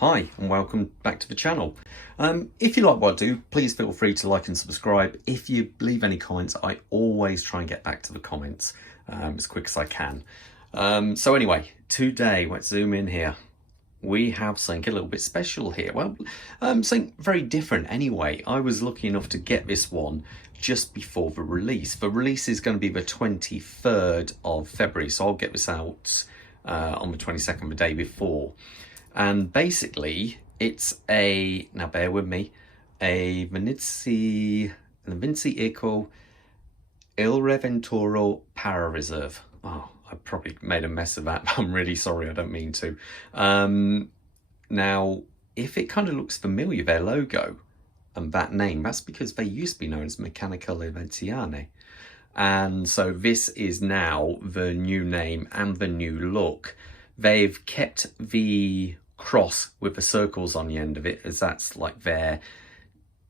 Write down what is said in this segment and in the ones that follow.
Hi and welcome back to the channel. If you like what I do, please feel free to like and subscribe. If you leave any comments, I always try and get back to the comments as quick as I can. So anyway, today, let's zoom in here. We have something a little bit special here. Well, something very different anyway. I was lucky enough to get this one just before the release. The release is going to be the 23rd of February, so I'll get this out on the 22nd, the day before. And basically, it's now bear with me, a Venezianico Redentore Para Reserve. Oh, I probably made a mess of that, but I'm really sorry, I don't mean to. Now, if it kind of looks familiar, their logo and that name, that's because they used to be known as Venezianico Redentore. And so this is now the new name and the new look. They've kept the cross with the circles on the end of it, as that's like their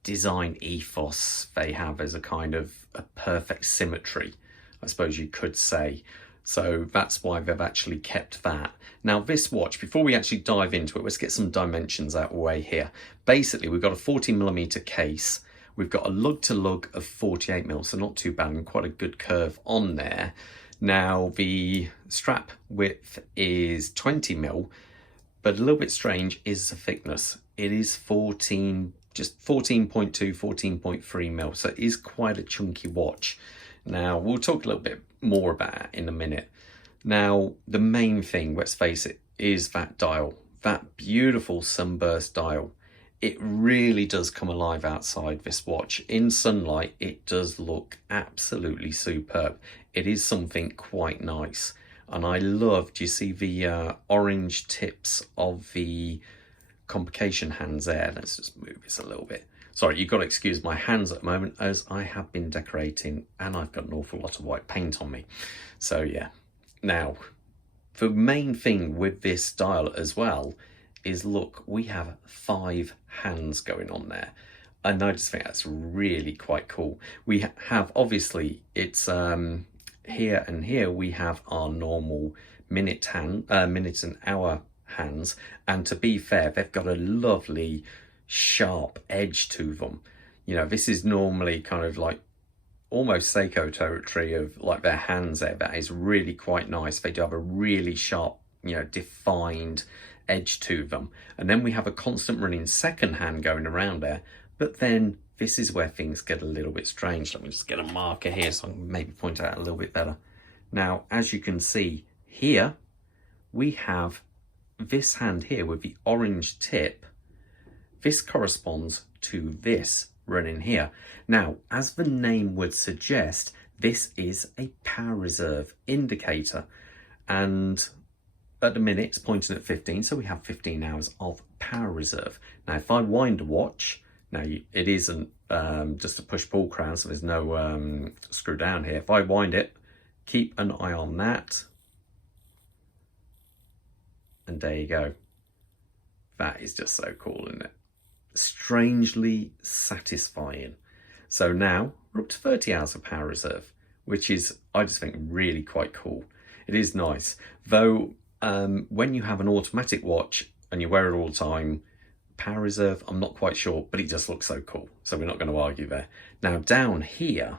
design ethos they have, as a kind of a perfect symmetry, I suppose you could say. So that's why they've actually kept that. Now this watch, before we actually dive into it, let's get some dimensions out of the way here. Basically, we've got a 40mm case. We've got a lug-to-lug of 48mm, so not too bad, and quite a good curve on there. Now the strap width is 20mm, but a little bit strange is the thickness. It is 14.2, 14.3mm, so it is quite a chunky watch. Now we'll talk a little bit more about it in a minute. Now the main thing, let's face it, is that dial, that beautiful sunburst dial. It really does come alive outside this watch. In sunlight, it does look absolutely superb. It is something quite nice. And I love, do you see the orange tips of the complication hands there? Let's just move this a little bit. Sorry, you've got to excuse my hands at the moment, as I have been decorating and I've got an awful lot of white paint on me. So yeah. Now, the main thing with this dial as well is, look, we have 5 hands going on there, and I just think that's really quite cool. We have, obviously, it's here and here we have our normal minute and hour hands, and to be fair, they've got a lovely sharp edge to them. You know, this is normally kind of like almost Seiko territory of like their hands there. That is really quite nice. They do have a really sharp, you know, defined edge to them. And then we have a constant running second hand going around there. But then this is where things get a little bit strange. Let me just get a marker here so I can maybe point it out a little bit better. Now, as you can see here, we have this hand here with the orange tip. This corresponds to this running here. Now, as the name would suggest, this is a power reserve indicator. And at the minute, it's pointing at 15, so we have 15 hours of power reserve. Now, if I wind a watch, now it isn't just a push-pull crown, so there's no screw down here. If I wind it, keep an eye on that. And there you go. That is just so cool, isn't it? Strangely satisfying. So now we're up to 30 hours of power reserve, which is, I just think, really quite cool. It is nice, though. When you have an automatic watch and you wear it all the time, power reserve, I'm not quite sure, but it just looks so cool. So we're not going to argue there. Now down here,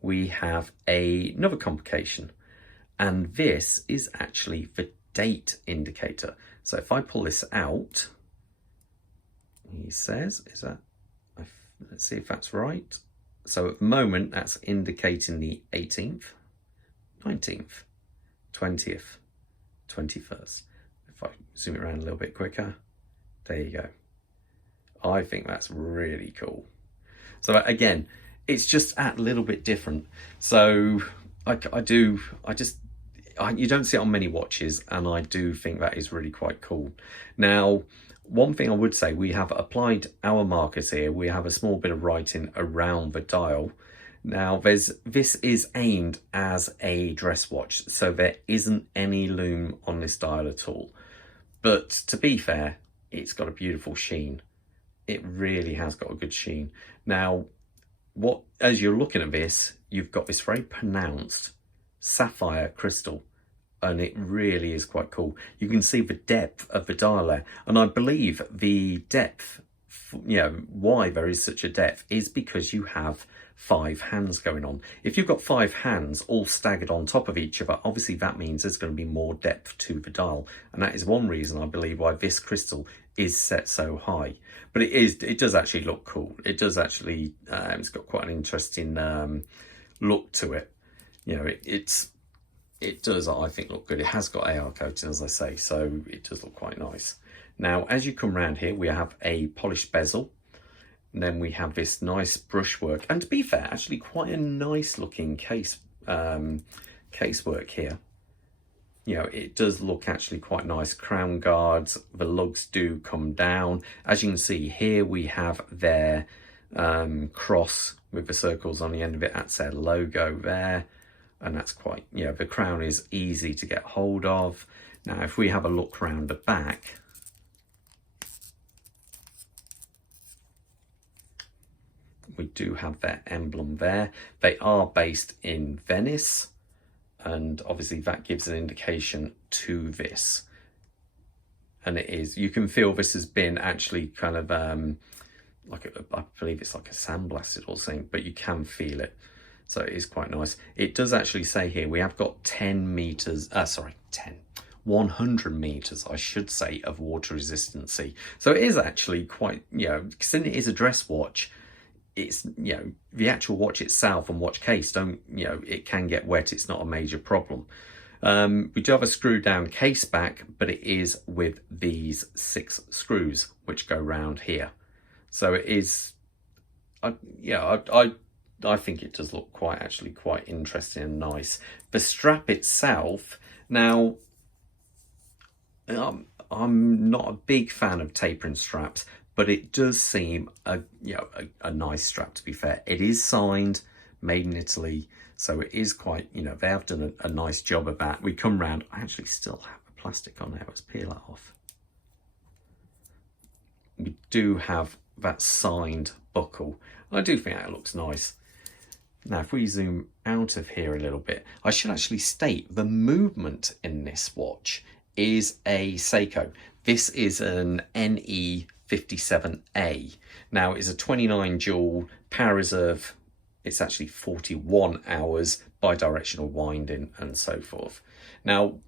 we have another complication, and this is actually the date indicator. So if I pull this out, he says, let's see if that's right. So at the moment, that's indicating the 18th, 19th, 20th, 21st. If I zoom it around a little bit quicker, there you go. I think that's really cool. So again, it's just a little bit different. So you don't see it on many watches, and I do think that is really quite cool. Now, one thing I would say, we have applied our markers here. We have a small bit of writing around the dial. Now, this is aimed as a dress watch, so there isn't any lume on this dial at all. But to be fair, it's got a beautiful sheen. It really has got a good sheen. Now, as you're looking at this, you've got this very pronounced sapphire crystal and it really is quite cool. You can see the depth of the dial there, and I believe the depth, why there is such a depth is because you have 5 hands going on. If you've got 5 hands all staggered on top of each other, obviously that means there's going to be more depth to the dial, and that is one reason I believe why this crystal is set so high. But it does actually look cool. It does actually, it's got quite an interesting look to it. It does, I think, look good. It has got AR coating, as I say, so it does look quite nice. Now, as you come around here, we have a polished bezel. And then we have this nice brushwork, and to be fair, actually quite a nice looking casework here. It does look actually quite nice. Crown guards, the lugs do come down. As you can see here, we have their cross with the circles on the end of it. That's their logo there, and that's quite, the crown is easy to get hold of. Now, if we have a look round the back, we do have their emblem there. They are based in Venice, and obviously that gives an indication to this. And it is, you can feel this has been actually kind of I believe it's like a sandblasted or something, but you can feel it. So it is quite nice. It does actually say here, we have got 100 meters, I should say, of water resistancy. So it is actually quite, because then it is a dress watch. It's, the actual watch itself and watch case it can get wet. It's not a major problem. We do have a screw down case back, but it is with these 6 screws which go round here. So it is, I think it does look quite interesting and nice. The strap itself, now, I'm not a big fan of tapering straps, but it does seem a nice strap, to be fair. It is signed, made in Italy, so it is quite, they have done a nice job of that. We come round, I actually still have the plastic on there, let's peel that off. We do have that signed buckle. I do think that looks nice. Now, if we zoom out of here a little bit, I should actually state the movement in this watch is a Seiko. This is an NE57A. Now, it's a 29 joule power reserve. It's actually 41 hours bi-directional winding and so forth. Now,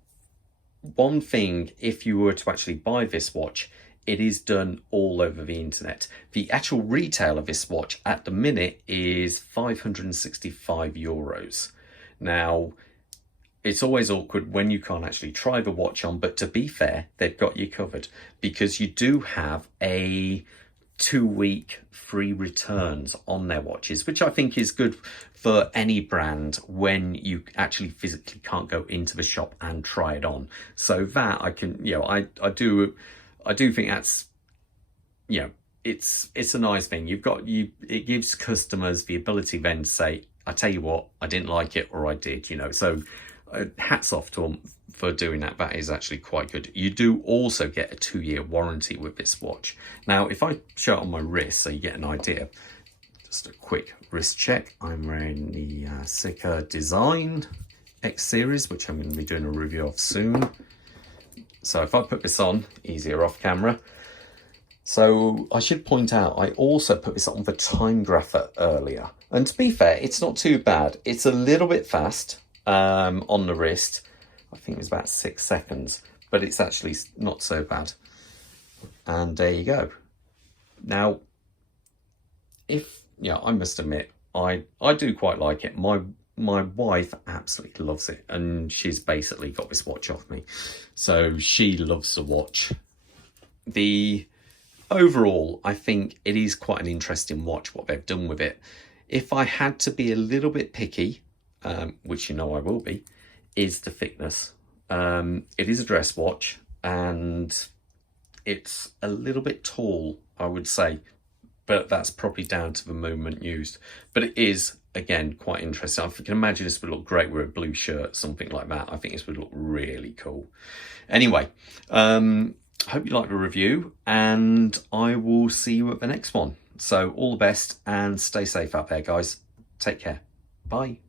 one thing, if you were to actually buy this watch, it is done all over the internet. The actual retail of this watch at the minute is €565. Now, it's always awkward when you can't actually try the watch on, but to be fair, they've got you covered because you do have a 2-week free returns on their watches, which I think is good for any brand when you actually physically can't go into the shop and try it on. So that I can, I do think that's, it's a nice thing. It gives customers the ability then to say, I tell you what, I didn't like it, or I did, so hats off to them for doing that. That is actually quite good. You do also get a 2-year warranty with this watch. Now, if I show it on my wrist so you get an idea, just a quick wrist check. I'm wearing the Seiko Design X Series, which I'm going to be doing a review of soon. So if I put this on, easier off camera. So I should point out, I also put this on the time grapher earlier. And to be fair, it's not too bad. It's a little bit fast on the wrist. I think it was about 6 seconds, but it's actually not so bad. And there you go. Now, I must admit, I do quite like it. My wife absolutely loves it, and she's basically got this watch off me. So she loves the watch. Overall, I think it is quite an interesting watch, what they've done with it. If I had to be a little bit picky, which I will be, is the thickness. It is a dress watch, and it's a little bit tall, I would say, but that's probably down to the movement used. But it is, again, quite interesting. I can imagine this would look great with a blue shirt, something like that. I think this would look really cool. Anyway, hope you liked the review, and I will see you at the next one. So all the best and stay safe out there, guys. Take care. Bye.